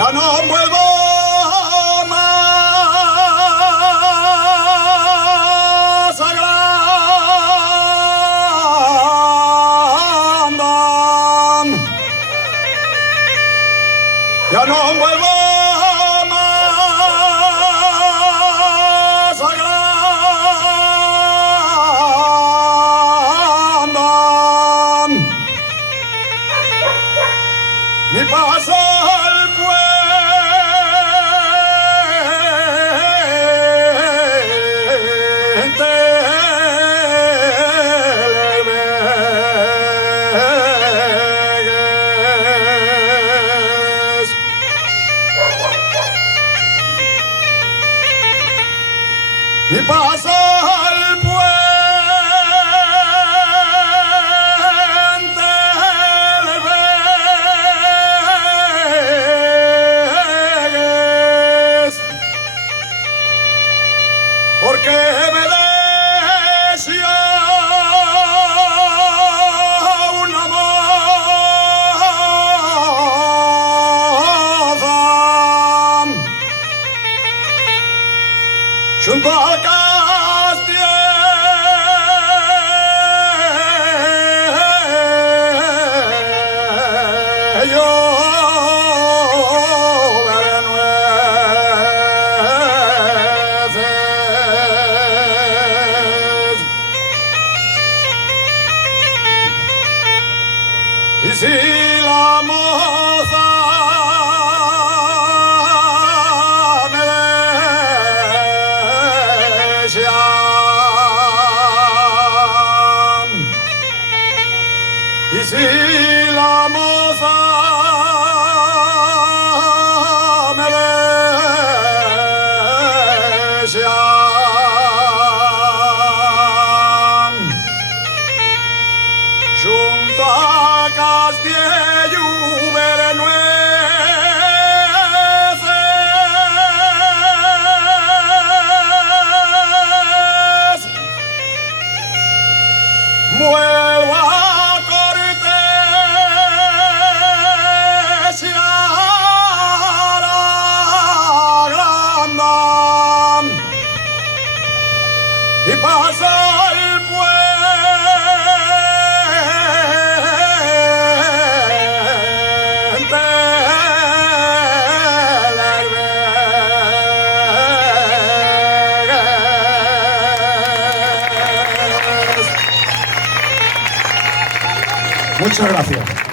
Ya no vuelvo más a Grandón. Ya no vuelvo más a Grandón. Ni paso el puente del Begues. Ni paso el puente del Begues, porque me decía una moza junto al castillo de nueces. Y si la moza me desea, y si la moza me desea, junto a Castillo de nueces, vuelvo a Cortés y a Grandón y paso el puente del Begues. Muchas gracias.